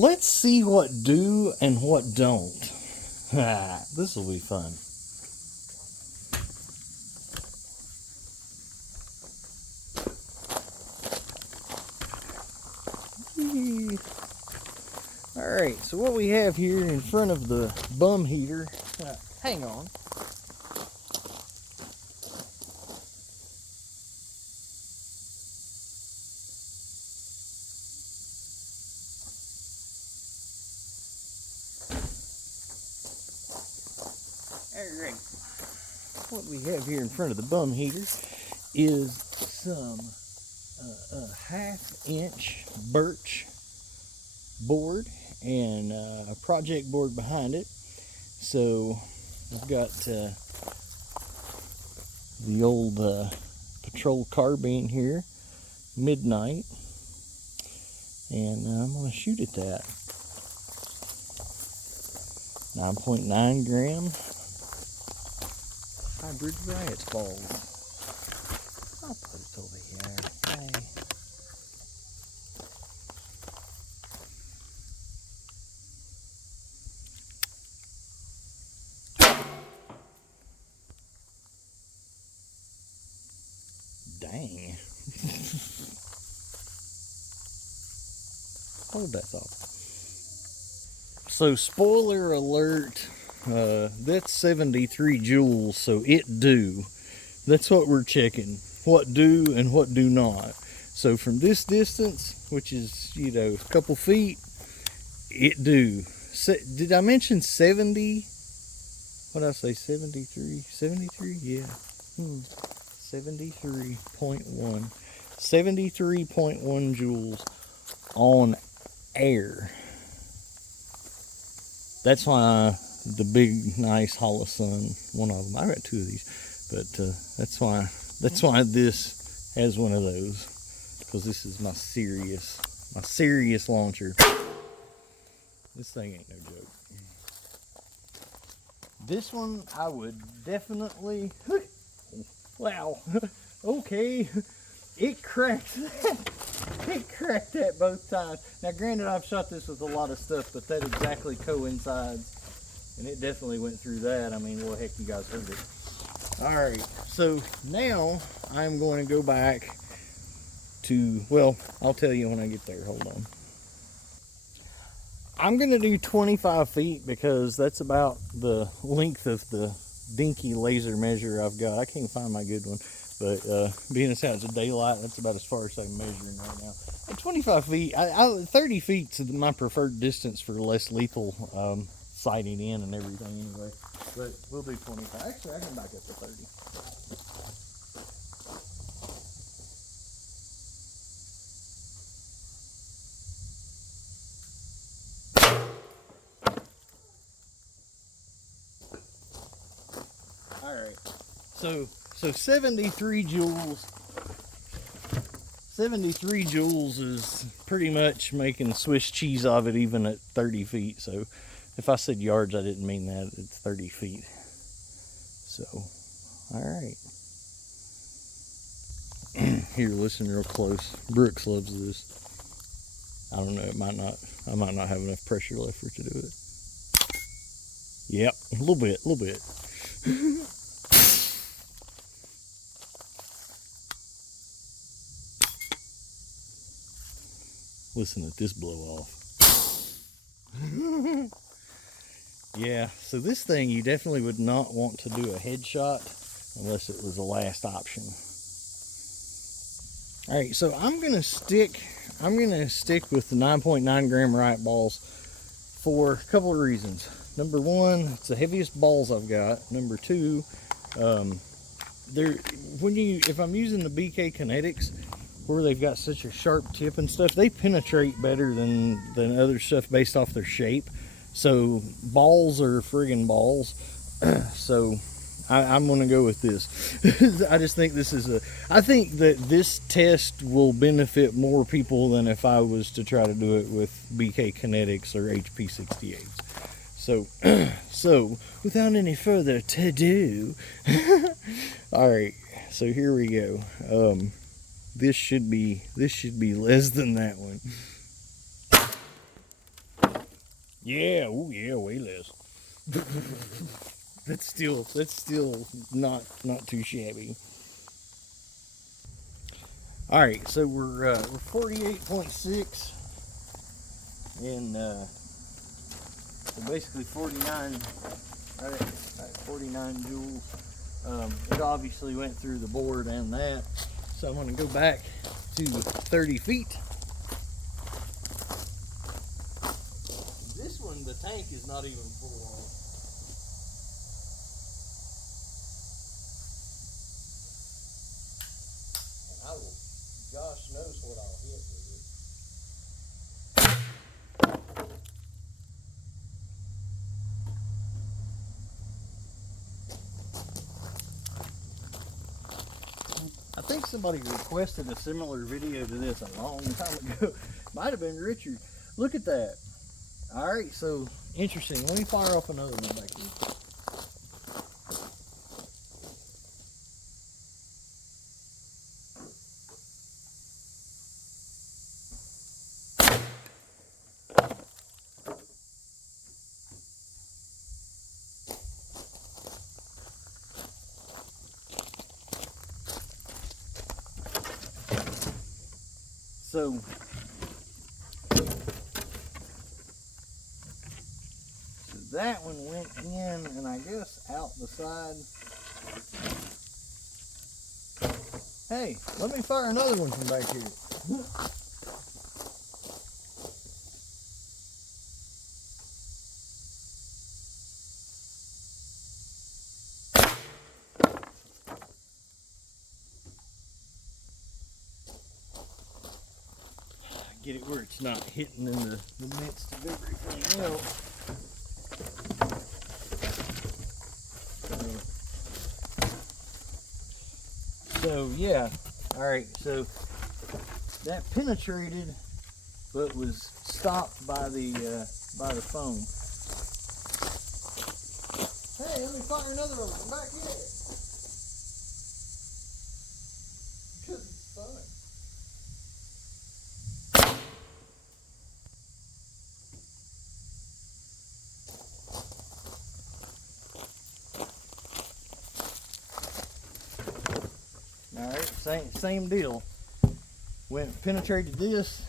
let's see what do and what don't. This will be fun. Alright, so what we have here in front of the bum heater, hang on. Alright, what we have here in front of the bum heater is some a 1/2 inch birch board and a project board behind it. So I've got the old Patrol Carbine here, midnight, and I'm going to shoot at that. 9.9 gram hybrid riot balls. I'll put it over here. Hey. Dang. Hold that thought. So, spoiler alert, that's 73 joules, so it do. That's what we're checking. What do and what do not. So from this distance, which is, you know, a couple feet, it do. Did I mention 70? What did I say, 73? 73? Yeah. 73.1. 73.1 joules on air. That's why the big, nice Holosun, one of them. I got 2 of these, but that's why this has one of those, because this is my serious launcher. This thing ain't no joke. This one I would definitely. Wow. Okay. It cracked that. It cracked that both times. Now, granted, I've shot this with a lot of stuff, but that exactly coincides, and it definitely went through that. I mean, well, heck, you guys heard it. All right, so now I'm going to go back to, well, I'll tell you when I get there. Hold on. I'm going to do 25 feet because that's about the length of the dinky laser measure I've got. I can't find my good one. But being as how it's a daylight, that's about as far as I'm measuring right now. At 25 feet, 30 feet is my preferred distance for less lethal sighting in and everything anyway. But we'll do 25. Actually, I can back up to 30. All right. So 73 joules. 73 joules is pretty much making Swiss cheese of it even at 30 feet. So if I said yards, I didn't mean that. It's 30 feet. So, all right. Here, listen real close. Brooks loves this. I don't know, I might not have enough pressure left for it to do it. Yep, a little bit. Listen at this blow off. Yeah, so this thing you definitely would not want to do a headshot unless it was the last option. All right, so I'm gonna stick with the 9.9 gram riot balls for a couple of reasons. Number one, it's the heaviest balls I've got. Number two, if I'm using the BK Kinetics, where they've got such a sharp tip and stuff, they penetrate better than other stuff based off their shape. So balls are friggin' balls. So I'm gonna go with this. I just think I think that this test will benefit more people than if I was to try to do it with BK Kinetics or HP68s. So without any further ado, all right, so here we go. This should be less than that one. Yeah, oh yeah, way less. That's still not too shabby. All right, so we're 48.6, and so basically 49, right at 49 joules. It obviously went through the board and that, so I'm going to go back to 30 feet. This one, the tank is not even full on. And I will, gosh knows what I'll hit with it. I think somebody requested a similar video to this a long time ago. Might have been Richard. Look at that. All right, so interesting. Let me fire off another one back here. So that one went in, and I guess out the side. Hey, let me fire another one from back here. Get it where it's not hitting in the midst of everything else. So yeah, all right, so that penetrated but was stopped by the foam. Hey, let me fire another one from back here. Because it's fun. All right, same deal. Went penetrated this,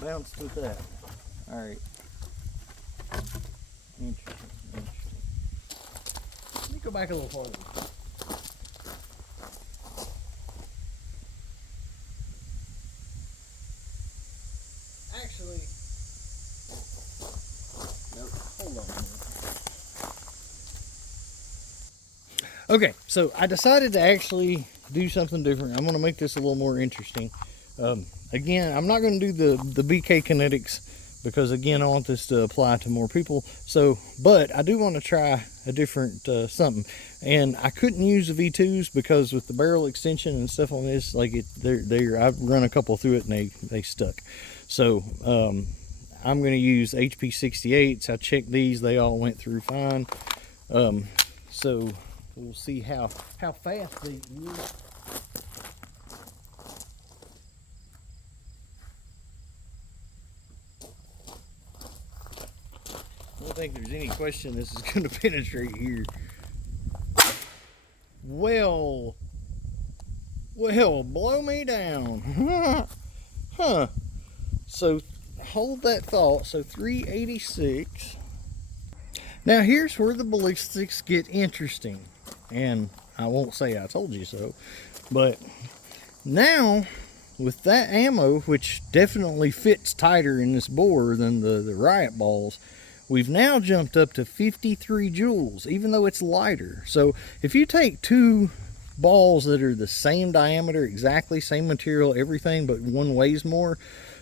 bounced with that. All right. Interesting. Let me go back a little farther. Actually, nope. Hold on a minute. Okay, so I decided to actually do something different. I'm going to make this a little more interesting. Again, I'm not going to do the BK kinetics because, again, I want this to apply to more people. So, but I do want to try a different something. And I couldn't use the V2s because with the barrel extension and stuff on this, like I've run a couple through it and they stuck. So I'm going to use HP 68s. I checked these; they all went through fine. So we'll see how fast they use. I don't think there's any question this is going to penetrate here. Well, blow me down. Huh. So hold that thought. So 386. Now here's where the ballistics get interesting. And I won't say I told you so. But now with that ammo, which definitely fits tighter in this bore than the riot balls, we've now jumped up to 53 joules, even though it's lighter. So if you take two balls that are the same diameter, exactly same material, everything, but one weighs more,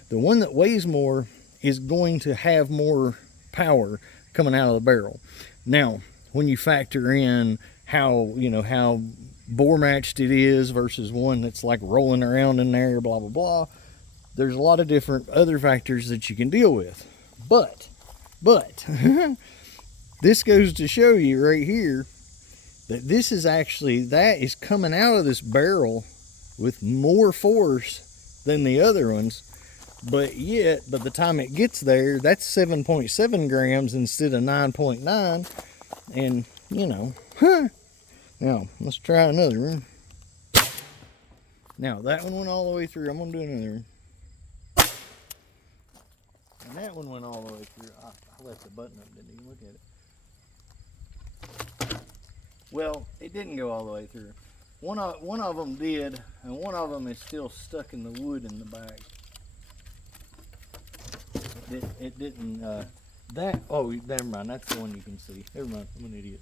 the one that weighs more is going to have more power coming out of the barrel. Now, when you factor in how bore matched it is versus one that's like rolling around in there, blah, blah, blah, there's a lot of different other factors that you can deal with. But this goes to show you right here that this is actually, that is coming out of this barrel with more force than the other ones. But yet, by the time it gets there, that's 7.7 grams instead of 9.9. And, you know, Now, let's try another one. Now, that one went all the way through. I'm going to do another one. And that one went all the way through. I left the button up, didn't even look at it. Well, it didn't go all the way through. One of them did, and one of them is still stuck in the wood in the back. It didn't, oh, never mind, that's the one you can see. Never mind, I'm an idiot.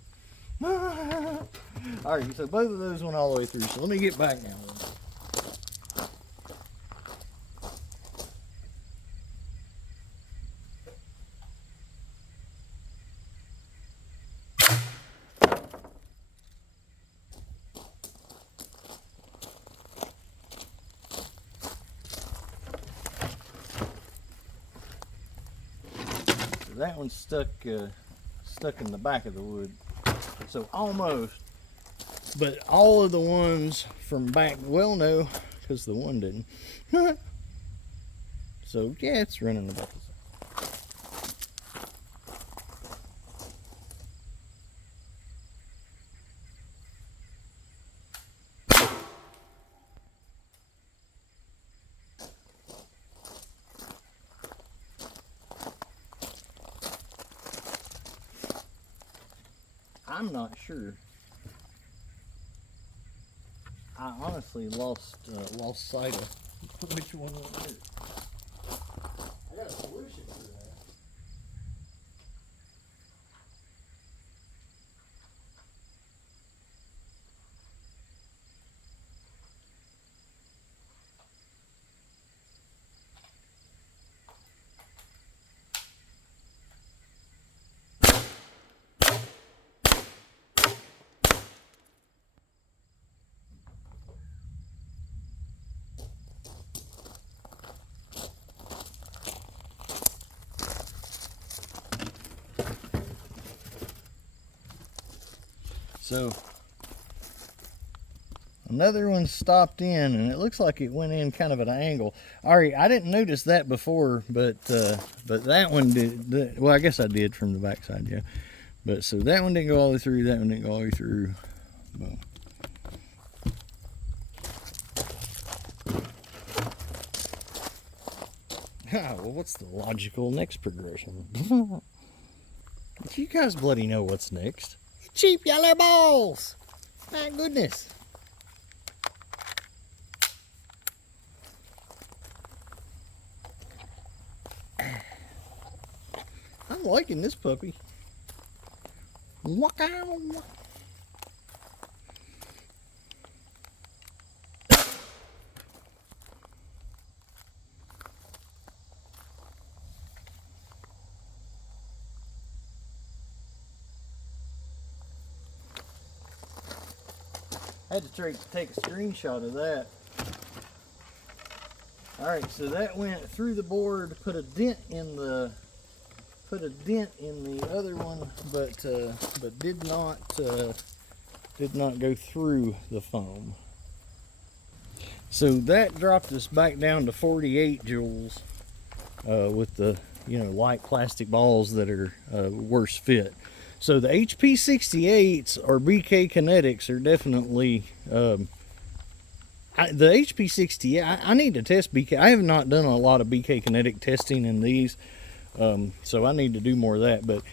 Alright, so both of those went all the way through, so let me get back now. That one's stuck in the back of the wood, so almost, but all of the ones from back, well, no, because the one didn't. So yeah, it's running about the same. I'm not sure. I honestly lost sight of which one went there. I got a solution for that. So another one stopped in, and it looks like it went in kind of at an angle. Alright, I didn't notice that before, but that one did. Well, I guess I did from the backside, yeah. But so that one didn't go all the way through. That one didn't go all the way through. Boom. Well, what's the logical next progression? You guys bloody know what's next. Cheap yellow balls! My goodness. I'm liking this puppy. I had to take a screenshot of that. Alright, so that went through the board, put a dent in the other one, but did not go through the foam. So that dropped us back down to 48 joules with the light plastic balls that are worse fit. So the HP68s or BK Kinetics are definitely the HP60. I need to test BK. I have not done a lot of BK Kinetic testing in these, so I need to do more of that. But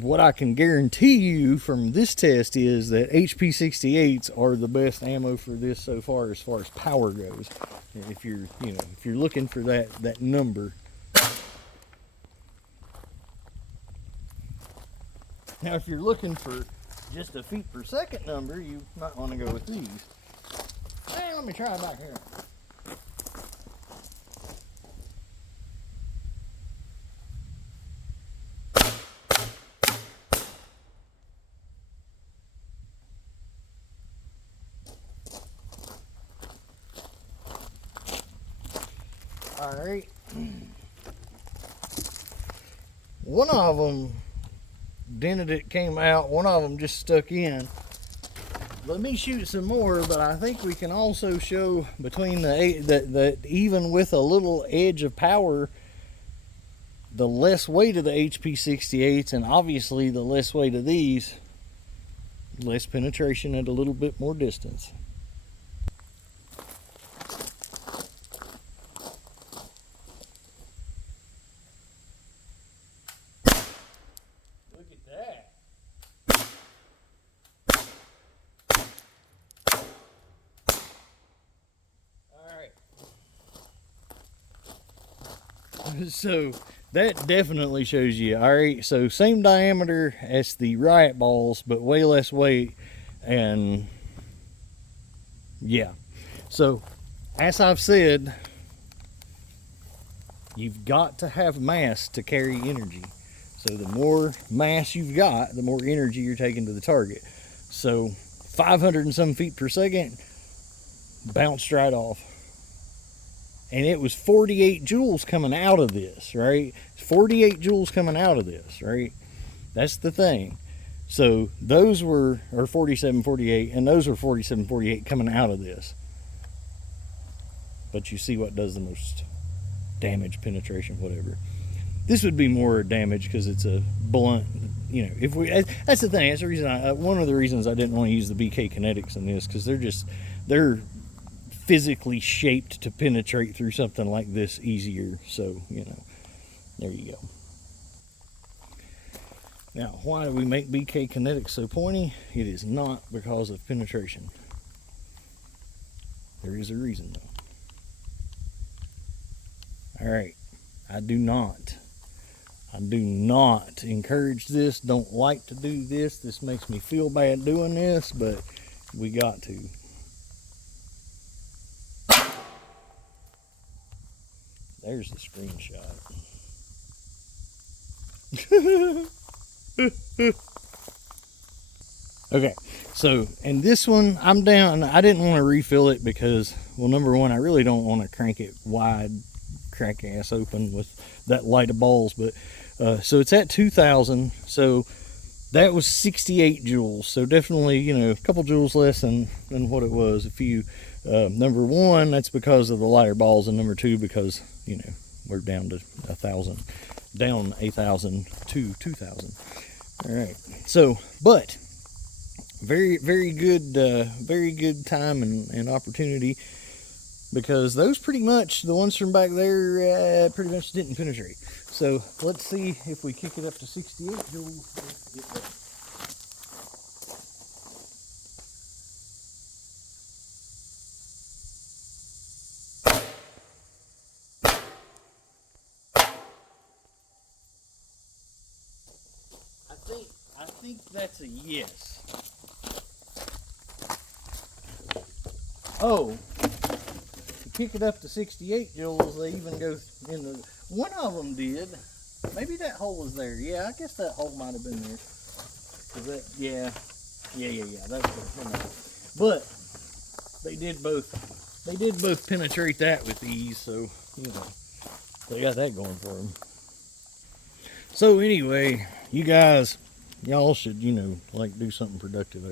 what I can guarantee you from this test is that HP68s are the best ammo for this so far as power goes. If you're looking for that number. Now, if you're looking for just a feet per second number, you might want to go with these. Hey, let me try back here. All right. One of them dented it, came out. One of them just stuck in. let me shoot some more, but I think we can also show between the even with a little edge of power, the less weight of the HP 68s, and obviously the less weight of these, less penetration at a little bit more distance. Look at that. So that definitely shows you. All right, so same diameter as the riot balls, but way less weight. And yeah, so as I've said, you've got to have mass to carry energy. So the more mass you've got, the more energy you're taking to the target. So 500 and some feet per second bounced right off. And it was 48 joules coming out of this, right? 48 joules coming out of this, right? That's the thing. So those were, or 47, 48, and those were 47, 48 coming out of this. But you see what does the most damage, penetration, whatever. This would be more damage because it's a blunt, you know, if we, that's the thing. That's the reason one of the reasons I didn't want to use the BK Kinetics in this, because they're physically shaped to penetrate through something like this easier. So, you know, there you go. Now, why do we make BK Kinetics so pointy? It is not because of penetration. There is a reason though. All right, I do not encourage this, don't like to do this. This makes me feel bad doing this, but we got to. There's the screenshot. Okay, so, and this one, I'm down. I didn't want to refill it because, well, number one, I really don't want to crank it wide, crack ass open with that light of balls. But, so it's at 2,000. So that was 68 joules. So definitely, you know, a couple joules less than what it was. A few. Number one, that's because of the lighter balls, and number two, because, you know, we're down to 1,000, down 1,000 to 2,000. All right. So, but very good time and opportunity, because those pretty much, the ones from back there, pretty much didn't penetrate. So let's see if we kick it up to 68 joules. I think that's a yes. Oh, to kick it up to 68 joules, they even go in the, one of them did. Maybe that hole was there. Yeah, I guess that hole might have been there. Cause that, yeah, that was, you know. But they did both penetrate that with ease, so, you know, they got that going for them. So anyway, you guys, y'all should, you know, like, do something productive.